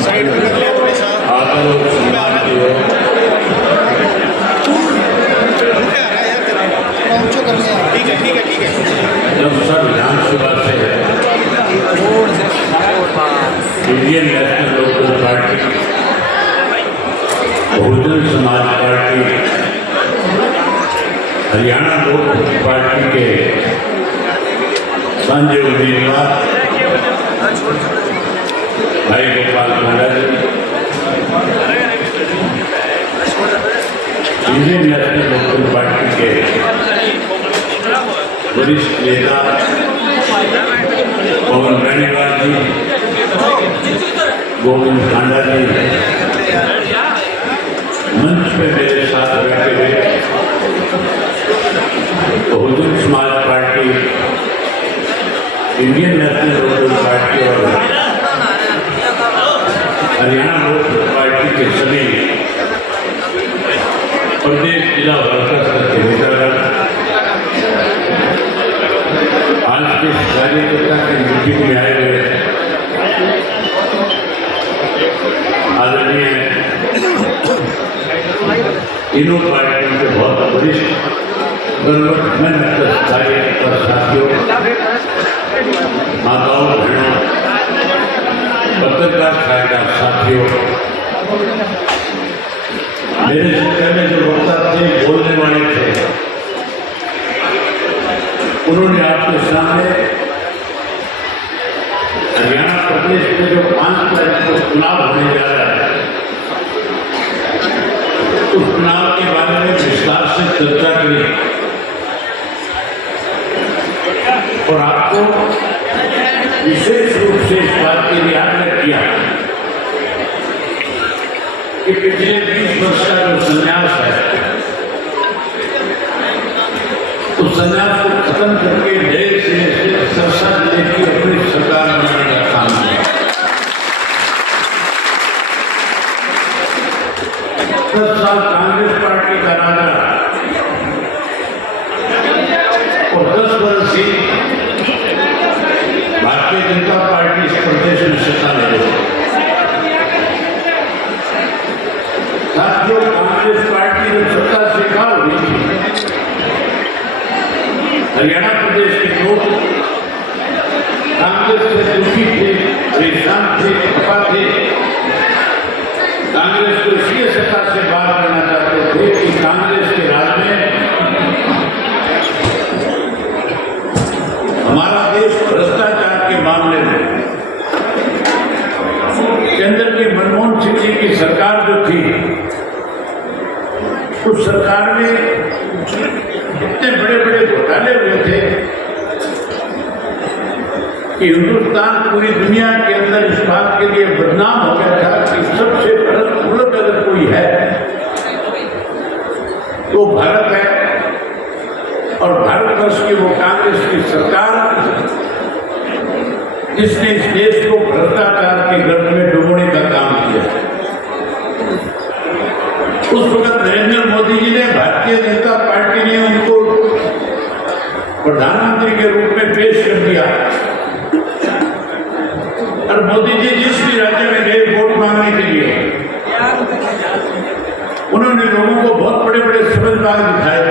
Side में कर ले थोड़ी सा ठीक है। जब सब विधानसभा से Indian national local party, Bahujan Samaj party, Haryana लोक पार्टी के संजय उम्मीदवार भाई गोपाल कांडा जी, इंडियन नेशनल लोकल पार्टी के वरिष्ठ नेता पवन बेनीवाल जी, गोविंद कांडा जी मंच पे मेरे साथ बैठे हुए Bahujan Samaj party, Indian national local party और हरियाणा लोक पार्टी के सभी प्रदेश जिला वर्कर्स के नेतागण, आज के कार्यकर्ता की मीटिंग में आए हुए आदरणीय तीनों पार्टियों के बहुत वरिष्ठ कार्यकर्ता साथियों, माताओं बहनों, पत्रकार सहायता साथियों, मेरे से पहले जो वक्ता थे, बोलने वाले थे, उन्होंने आपके सामने हरियाणा प्रदेश में जो 5 तारीख को चुनाव होने जा रहा है, उस चुनाव के बारे में विस्तार से चर्चा करी और आपको विशेष रूप से इस बात के लिए आग्रह किया कि पिछले 20 वर्ष का जो संन्यास है, उस संन्यास को खत्म करके नए सिरे से सरसा जिले की अपनी सरकार बनाने का काम किया। 10 साल कांग्रेस पार्टी का राज रहा और 10 वर्ष ही भारतीय जनता पार्टी इस प्रदेश में सत्ता ले रही। साथियों, कांग्रेस पार्टी जब सत्ता स्वीकार हुई थी, हरियाणा प्रदेश के लोग कांग्रेस से दुखी थे, परेशान थे, खफा थे। कांग्रेस को इसलिए सत्ता से बाहर करना चाहते थे कि कांग्रेस के राज में हमारा देश भ्रष्टाचार के मामले में केंद्र की मनमोहन सिंह जी की सरकार जो थी, उस सरकार में इतने बड़े बड़े घोटाले हुए थे कि हिंदुस्तान पूरी दुनिया के अंदर इस बात के लिए बदनाम हो गया था कि सबसे भ्रष्ट मुल्क अगर कोई है तो भारत है, और भारतवर्ष की वो कांग्रेस की सरकार जिसने इस देश को भ्रष्टाचार के गर्भ में डुबोने का काम किया। उस वक्त नरेंद्र मोदी जी ने, भारतीय जनता पार्टी ने उनको प्रधानमंत्री के रूप में पेश कर दिया और मोदी जी जिस भी राज्य में गए वोट मांगने के लिए, उन्होंने लोगों को बहुत बड़े बड़े समझदार दिखाए।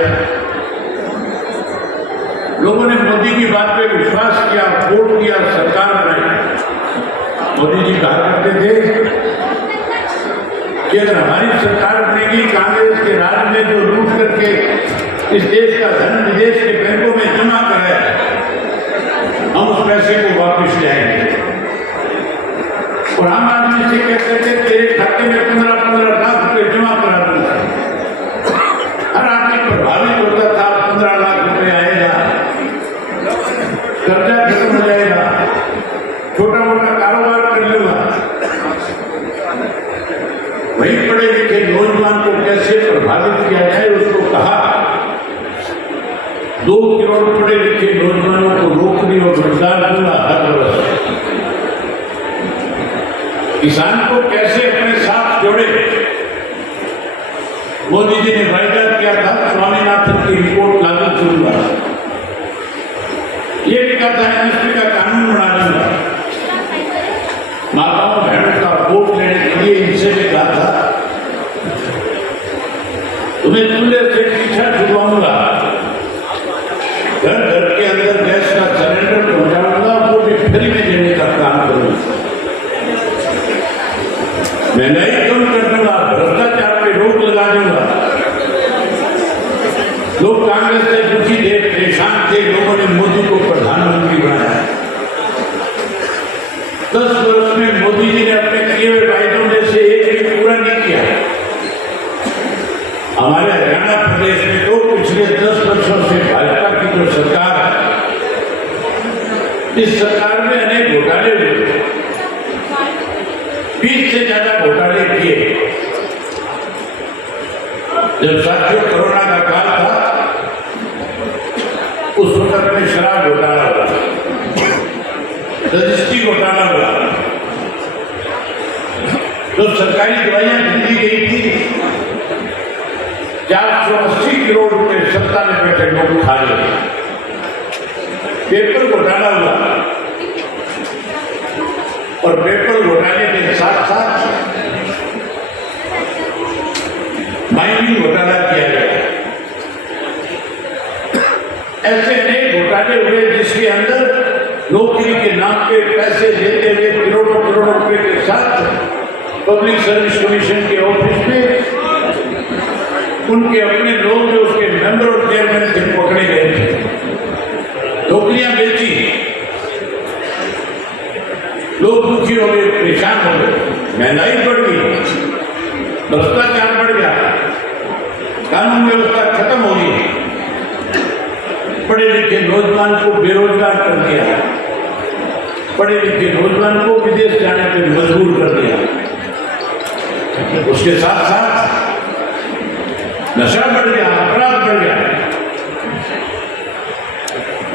लोगों ने मोदी की बात पे विश्वास किया, वोट किया, सरकार बनाई। मोदी जी कहा करते थे कि अगर हमारी सरकार बनेगी, कांग्रेस के राज में जो लूट करके इस देश का धन विदेश के बैंकों में जमा कराया, हम उस पैसे को वापस ले आएंगे। और आम आदमी से कहते थे तेरे खाते में 15-15 लाख रुपए जमा करा दूंगा। हर आदमी प्रभावित होता था, 15 लाख रुपए आएगा, कर्जा खत्म हो जाएगा, छोटा मोटा कारोबार कर लूंगा। वही पढ़े लिखे नौजवान को कैसे प्रभावित किया जाए, उसको कहा 2 करोड़ पढ़े लिखे नौजवानों को नौकरी और रोजगार दूंगा हर वर्ष। किसान को कैसे अपने साथ जोड़े, मोदी जी ने वायदा किया था। स्वामीनाथन की रिपोर्ट लागू करूंगा, ये भी कहा था एमएसपी का कानून बना दूंगा। माताओं बहनों तुम्हें चूल्हे से पीछा छुड़वाऊंगा, घर घर के अंदर गैस का सिलेंडर पहुंचाऊंगा, वो भी फ्री में देने का काम करूंगा, महंगाई कम कर दूंगा, भ्रष्टाचार पे रोक लगा दूंगा। लोग कांग्रेस से दुखी थे, परेशान थे, लोगों ने मोदी को प्रधानमंत्री बनाया। 10 वर्ष में मोदी जी ने अपने किए हुए वायदों में से एक भी पूरा नहीं किया। हमारे हरियाणा प्रदेश में तो पिछले 10 वर्षों से भाजपा की जो सरकार है, इस सरकार में अनेक घोटाले हुए, 20 से ज्यादा घोटाले किए। जब साथियों कोरोना का काल था, उस वक्त में शराब घोटाला हुआ, रजिस्ट्री घोटाला हुआ, जो सरकारी दवाइयां खरीदी गई थी, 480 करोड़ रुपए सत्ता में बैठे लोग खा गए। पेपर घोटाला हुआ और पेपर घोटाले के साथ साथ माइनिंग घोटाला किया गया। ऐसे अनेक घोटाले हुए जिसके अंदर नौकरी के नाम पे पैसे लेते हुए करोड़ों करोड़ों रुपए के साथ पब्लिक सर्विस कमीशन के ऑफिस में उनके अपने लोग जो उसके मेंबर और चेयरमैन थे पकड़े गए थे, नौकरियां बेची, लोग दुखी हो गए, परेशान हो गए, महंगाई बढ़ गई, भ्रष्टाचार बढ़ गया, कानून व्यवस्था खत्म हो गई, पढ़े लिखे नौजवान को बेरोजगार कर दिया, पढ़े लिखे नौजवान को विदेश जाने पर मजबूर कर दिया। उसके साथ साथ नशा बढ़ गया, अपराध बढ़ गया।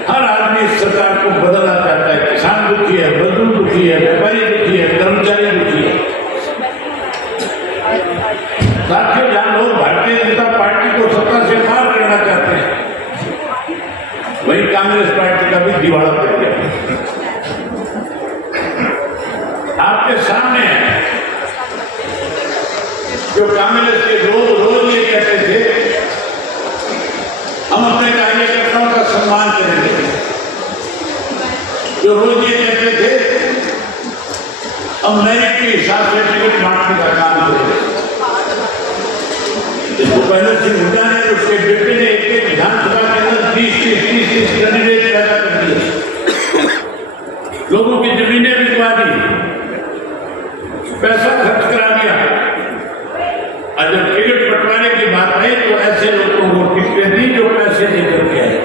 हर आदमी इस सरकार को बदलना चाहता है। किसान दुखी है, मजदूर दुखी है, व्यापारी दुखी है, कर्मचारी दुखी है। साथियों, जहां लोग भारतीय जनता पार्टी को सत्ता से बाहर करना चाहते हैं, वही कांग्रेस पार्टी का भी दिवाला पड़ गया। आपके सामने जो कांग्रेस के लोग रोज ये कहते थे, हम अपने कार्यकर्ताओं का सम्मान करेंगे, जो रोज ये कहते थे हम मेरिट के हिसाब से टिकट बांटने का काम करेंगे। भूपेंद्र सिंह हुड्डा ने उसके बेटे ने एक विधानसभा के अंदर 20-30 कैंडिडेट पैदा कर दिए, लोगों की जमीनें बिकवा दी, पैसा खर्च करा दिया। और जब टिकट बंटवाने की बात आई तो ऐसे लोगों को टिकटें दी जो पैसे देकर के आए,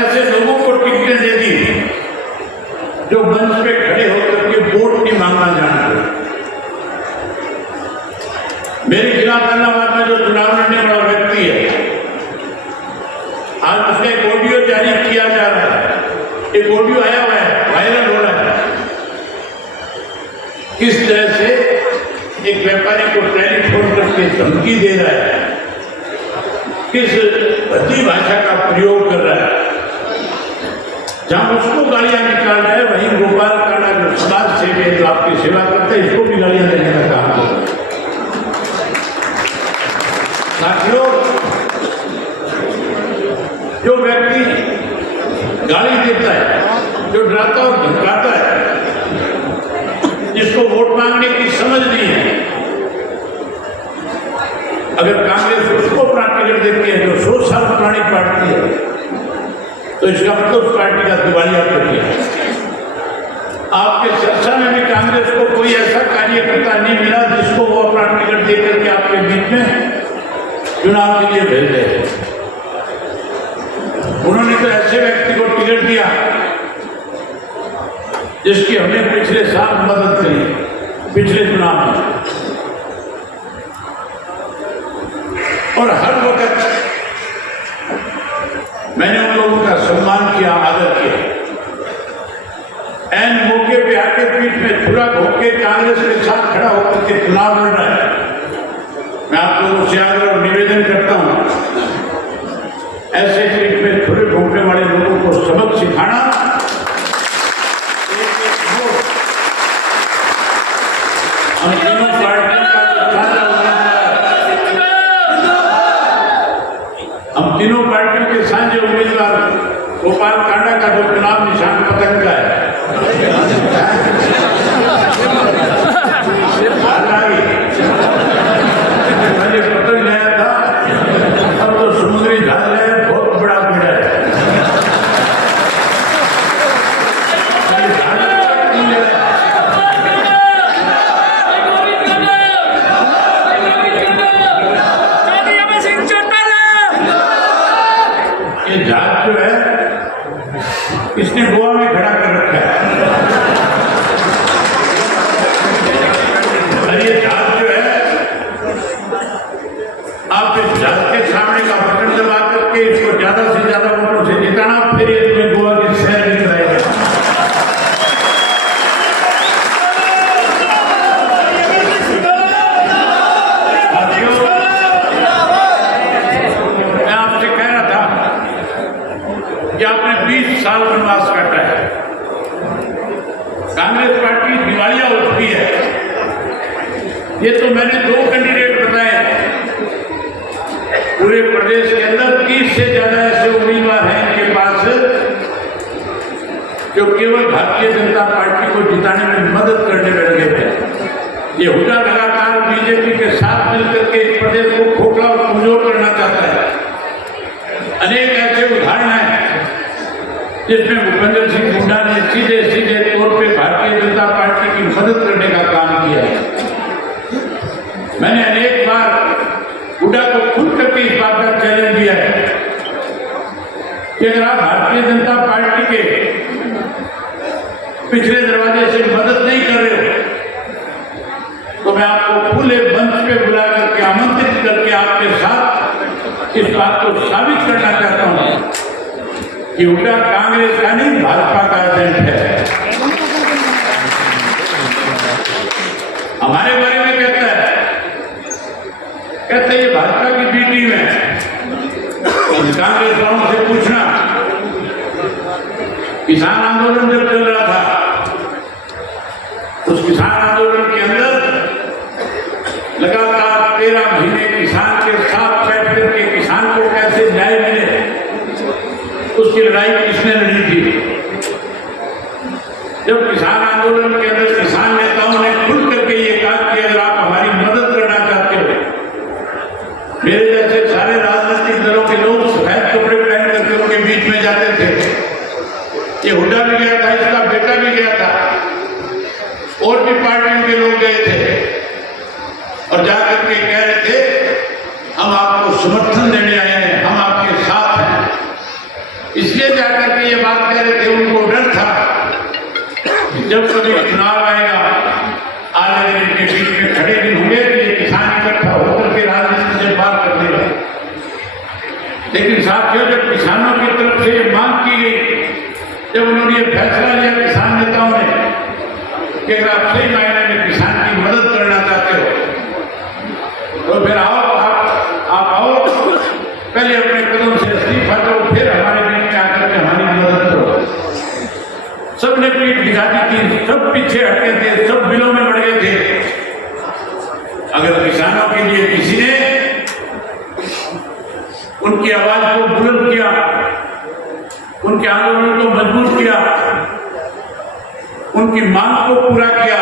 ऐसे लोगों को टिकटें दे दी जो मंच पे खड़े होकर के वोट नहीं मांगना जानते। मेरे खिलाफ इलाहाबाद में जो चुनाव लड़ने वाला व्यक्ति है, आज उसका एक ऑडियो जारी किया जा रहा है, एक ऑडियो आया हुआ है, वायरल हो रहा है। किस तरह से एक व्यापारी को टेलीफोन करके धमकी दे रहा है, किस भद्दी भाषा का प्रयोग कर रहा है। जहां उसको गालियां निकाल रहा है, वहीं गोपाल कांडा जो समाज सेवी जो आपकी सेवा करते हैं, इसको भी गालियां देने का काम कर रहा है। साथियों, जो व्यक्ति गाली देता है, जो डराता और धमकाता है, जिसको वोट मांगने की समझ नहीं है, अगर कांग्रेस उसको अपना टिकट देती है जो 100 साल पुरानी पार्टी है, तो इसका मतलब उस पार्टी का दिवालिया कर दिया। आपके चर्चा में भी कांग्रेस को कोई ऐसा कार्यकर्ता नहीं मिला जिसको वो अपना टिकट देकर के आपके बीच में चुनाव के लिए भेज दे। उन्होंने तो ऐसे व्यक्ति को टिकट दिया जिसकी हमने पिछले साल मदद करी, पिछले चुनाव में, और हर वक्त मैंने उन लोगों का सम्मान किया, आदर किया। एन मौके पे आके पीठ में छुरा घोंक के कांग्रेस के साथ खड़ा होकर के चुनाव लड़ रहा है। मैं आप लोगों से आग्रह और निवेदन करता हूं, ऐसे पीठ में छुरे घोंकने वाले लोगों को सबक सिखाना, हम तीनों पार्टियों का साझा उम्मीदवार नाम निशान पतंग का है। पहले पतंग नया था, अब तो समुद्री जहाज है, बहुत बड़ा बेड़ा है। ये जहाज जो है इसने गोवा में खड़ा कर रखा है। और ये जहाज जो है आप इस जहाज के सामने का बटन दबा करके इसको ज्यादा से ज्यादा वोटों से जिताना, फिर ये तुम्हें गोवा की सैर भी कराएगा। मैं आपसे कह रहा था कि आपने 20 साल वनवास काटा है। कांग्रेस पार्टी दिवालिया हो चुकी है। ये तो मैंने 2 कैंडिडेट बताए, पूरे प्रदेश के अंदर 30 से ज्यादा ऐसे उम्मीदवार हैं इनके पास जो केवल भारतीय जनता पार्टी को जिताने में मदद करने में लगे थे। ये हुड्डा लगातार बीजेपी के साथ मिलकर के इस प्रदेश को खोखला और कमजोर करना चाहता है। अनेक ऐसे उदाहरण हैं जिसमें भूपेंद्र सिंह हुड्डा ने सीधे सीधे तौर पे भारतीय जनता पार्टी की मदद करने का काम किया है। मैंने अनेक बार हुड्डा को खुद करके इस बात का चैलेंज दिया है कि अगर आप भारतीय जनता पार्टी के पिछले दरवाजे से मदद नहीं कर रहे हो तो मैं आपको खुले मंच पे बुला करके आमंत्रित करके आपके साथ इस बात को साबित करना चाहता हूं कि हुड्डा कांग्रेस का नहीं भाजपा का एजेंट है। हमारे बारे में कहते ये भाजपा की बी टीम है। कांग्रेस वालों से पूछना, किसान आंदोलन जब चल रहा था उस किसान आंदोलन के अंदर लगातार 13 महीने किसान के साथ बैठ करके किसान को कैसे न्याय मिले उसकी लड़ाई किसने लड़ी थी। जब किसान आंदोलन के अंदर किसान नेताओं ने खुल करके ये कहा कि अगर आप हमारी मदद करना चाहते हो, मेरे जैसे सारे राजनीतिक दलों के लोग सफेद कपड़े पहन करके उनके बीच में जाते थे। ये हुड्डा भी गया था, इसका बेटा भी गया था, और भी पार्टियों के लोग गए थे और जाकर के कह रहे थे हम आपको समर्थन देने आए हैं, हम आपके साथ हैं। इसलिए जाकर के ये बात कह रहे थे, उनको डर था जब कभी चुनाव आएगा आज इनके बीच में खड़े भी होंगे तो ये किसान इकट्ठा होकर के राजनीति से बात कर देगा। लेकिन साथियों, जब किसानों की तरफ से ये मांग की गई, जब उन्होंने ये फैसला लिया किसान नेताओं ने कि अगर आप सही मायने में किसान की मदद करना चाहते हो तो फिर आओ, आप आओ, पहले अपने कदम से इस्तीफा दो, फिर हमारे बीच में आकर के हमारी मदद करो। सबने पीठ दिखा दी थी, सब पीछे हटके थे, सब बिलों में बढ़ गए थे। अगर किसानों के लिए किसी ने उनकी आवाज को बुलंद किया, उनके आंदोलन को मजबूत किया, उनकी मांग को पूरा किया,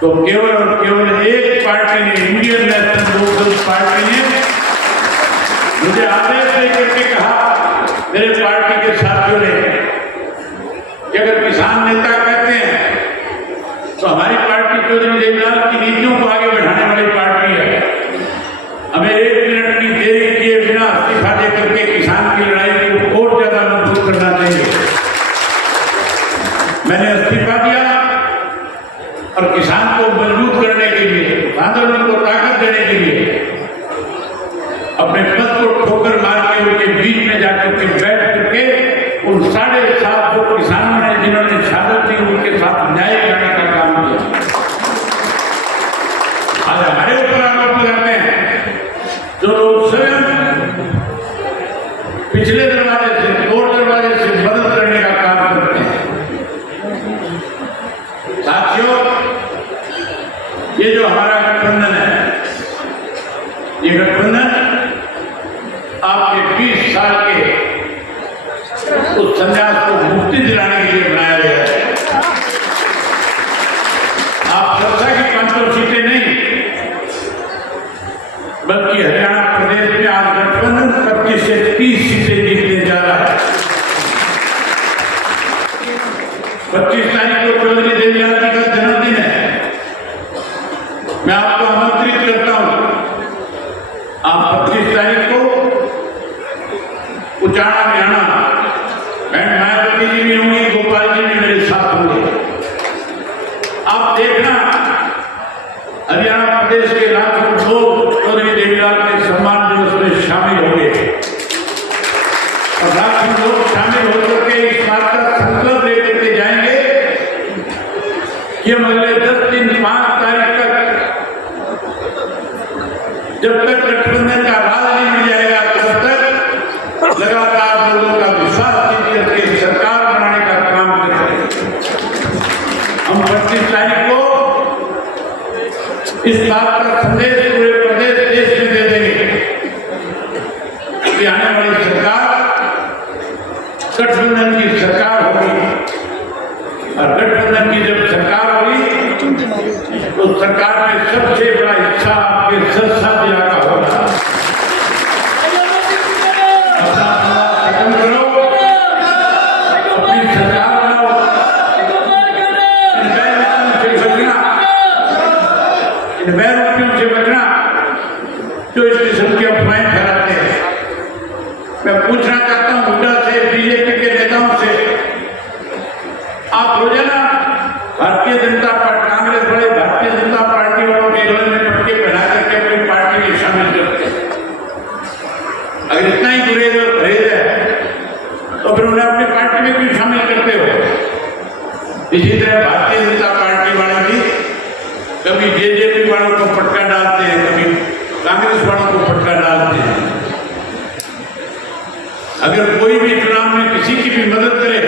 तो केवल और केवल एक पार्टी ने, इंडियन नेशनल लोकदल पार्टी ने मुझे आदेश देकर के कहा, मेरे पार्टी के साथियों ने, कि अगर किसान नेता कहते हैं तो हमारी पार्टी चौधरी देवीलाल की नीतियों को आगे बढ़ाने वाली पार्टी है, हमें 1 मिनट की देरी किए बिना इस्तीफा देकर के किसान की लड़ाई को और ज्यादा मजबूत करना चाहिए। मैंने इस्तीफा दिया और किसान को मजबूत करने के लिए, आंदोलन को ताकत देने के लिए अपने पद को ठोकर मार के उनके बीच में जाकर के बैठ करके उन 750 किसानों ने जिन्होंने शहादत दी उनके साथ न्याय करने का काम किया। आज हमारे ऊपर आरोप लगाते हैं जो लोग स्वयं पिछले दरवाजे से, और दरवाजे से मदद करने का काम करते हैं। साथियों, ये जो हमारा गठबंधन है, ये गठबंधन आपके 20 साल के उस संन्यास को को चौधरी देवीलाल जी का जन्मदिन है। मैं आपको आमंत्रित करता हूं, आप 25 तारीख को उचाड़ा में आना। बहन मायावती जी भी होंगी, गोपाल जी भी मेरे साथ होंगे। आप देखना हरियाणा प्रदेश के लाखों लोग चौधरी देवीलाल के सम्मान दिवस में शामिल होंगे और लाखों लोग शामिल होकर के इस बात का संकल्प लेकर के जाएंगे कि हम अगले 10 दिन 5 तारीख तक, जब तक गठबंधन का राज नहीं मिल जाएगा तब तक लगातार लोगों का विश्वास जीत करके सरकार बनाने का काम करेंगे। हम 25 तारीख को इस बात का संदेश पूरे प्रदेश देश में दे देंगे कि आने वाली सरकार गठबंधन की सरकार होगी और गठबंधन की जब सरकार होगी तो सरकार में सबसे बड़ा हिस्सा आपके सरसा जिला का होगा। खत्म करो, अपनी सरकार बनाओ, इन बैरोपियों से बचना जो इस किस्म की अफवाहें फैलाते हैं। मैं पूछना चाहता हूं हुड्डा से, बीजेपी के नेताओं से, आप रोजाना भारतीय जनता पार्टी, कांग्रेस बड़े भारतीय जनता पार्टी वालों के गले में पटके पहना करके अपनी पार्टी में शामिल करते हैं। अगर इतना ही गुरेज और परहेज है तो फिर उन्हें अपनी पार्टी में क्यों शामिल करते हो? इसी तरह भारतीय जनता पार्टी वाले भी कभी जेजेपी वालों को पटका डालते हैं, कभी कांग्रेस वालों को पटका डालते हैं। अगर कोई भी चुनाव में किसी की भी मदद करे,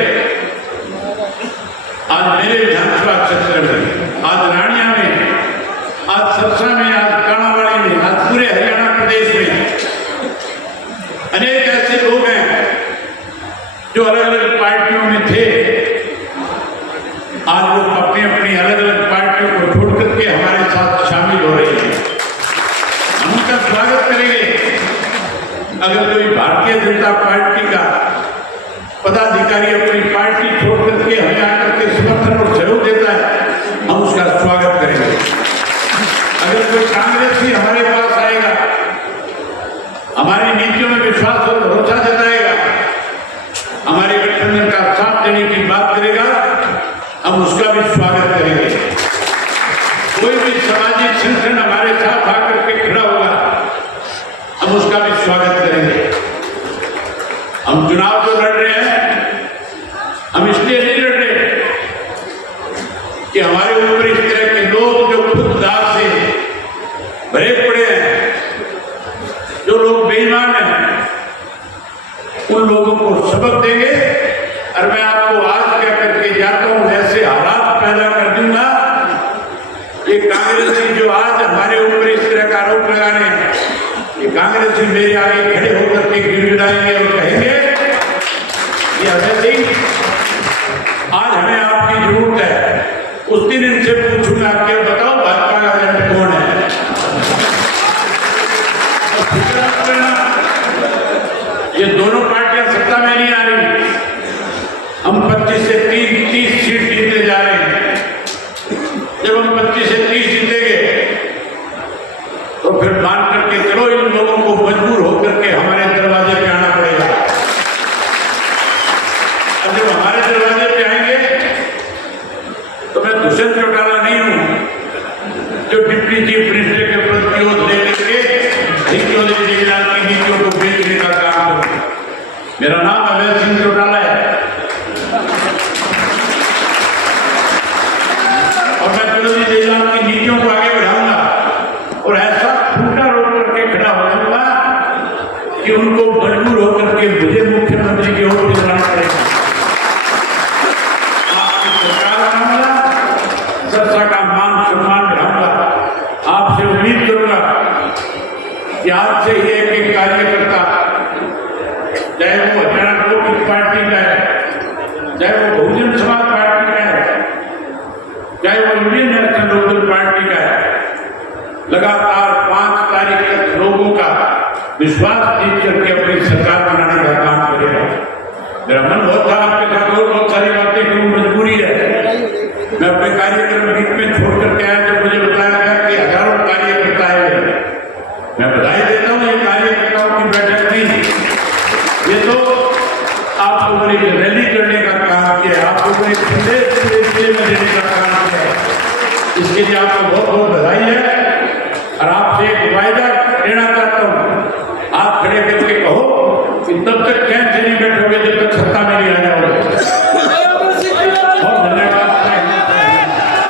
आज मेरे विधानसभा क्षेत्र में, आज रानिया में, आज सरसा में, आज काणावाड़ी में, आज पूरे हरियाणा प्रदेश में अनेक ऐसे लोग हैं जो अलग अलग पार्टियों में थे। आज वो अपनी अपनी अलग अलग पार्टियों को छोड़ करके हमारे साथ शामिल हो रहे हैं। हम उनका स्वागत करेंगे। अगर कोई भारतीय जनता पार्टी का पदाधिकारी अपनी पार्टी छोड़ करके हमें आकर के समर्थन और सहयोग देता है, हम उसका स्वागत करेंगे। अगर कोई कांग्रेसी हमारे पास आएगा, हमारी नीतियों में विश्वास और भरोसा जताएगा, हमारे गठबंधन का साथ देने की बात करेगा, हम उसका भी स्वागत करेंगे। कोई भी सामाजिक संगठन हमारे साथ आकर के खड़ा होगा, हम उसका भी स्वागत करेंगे। हम चुनाव जो लड़ रहे हैं, हम इसलिए नहीं लड़ रहे कि हमारे ऊपर इस तरह के लोग जो खुद दाग से भरे पड़े हैं, जो लोग बेईमान हैं, उन लोगों को सबक देंगे। और मैं आपको आज क्या करके जाता हूं, ऐसे हालात पैदा कर दूंगा कि कांग्रेसी जो आज हमारे ऊपर इस तरह का आरोप लगाने, कि कांग्रेसी मेरे आगे खड़े होकर के गिड़गिड़ाएंगे और कहेंगे कि अवैध आज हमें आपकी जरूरत है। उस दिन इनसे पूछूंगा कि बताओ भाजपा का एजेंट कौन है? ये दोनों पार्टियां सत्ता में नहीं आ रही। हम 25 से 30 सीट जीतने जा रहे हैं। जब हम 25 से 30 जीतेंगे तो फिर मान करके चलो इन लोगों को मजबूर होकर के हमारे दरवाजे पे आना पड़ेगा। और जब हमारे दरवाजे पे आएंगे तो मैं दुष्यंत चौटाला नहीं हूं जो डिप्टी चीफ मिनिस्टर के प्रतिरोध देकर के चौधरी देवीलाल की नीतियों को बेचने का काम करूं। मेरा नाम अभय सिंह चौटाला है और मैं चौधरी देवीलाल की नीतियों को आगे बढ़ाऊंगा और ऐसा फूटा रोक करके खड़ा हो जाऊंगा कि उनको मजबूर होकर के मुझे मुख्यमंत्री की ओर दिलाना पड़ेगा। आपकी सरकार बनाऊंगा, सरसा का मान सम्मान बढ़ाऊंगा। आपसे उम्मीद करूंगा कि आज से ही एक एक कार्यकर्ता, चाहे वो हरियाणा लोक पार्टी का है, चाहे वो बहुजन समाज पार्टी का है, चाहे वो इंडियन नेशनल लोकल पार्टी का है, लगातार 5 तारीख तक लोगों का विश्वास जीत करके अपनी सरकार बनाने का काम करेगा। मेरा मन बहुत था आपके साथ और बहुत सारी बातें करूं, मजबूरी है मैं अपने कार्यक्रम बीच में छोड़ करके आया जब मुझे बताया गया कि हजारों कार्यकर्ता है। मैं बधाई देता हूं, ये कार्यकर्ताओं की बैठक थी। ये तो आप लोगों ने रैली करने का काम किया, आप लोगों ने संदेश पूरे जिले में देने का काम किया, इसके लिए आपको बहुत बहुत बधाई है। और आपसे एक वायदा लेना चाहता हूं, आप खड़े करके कहो कि तब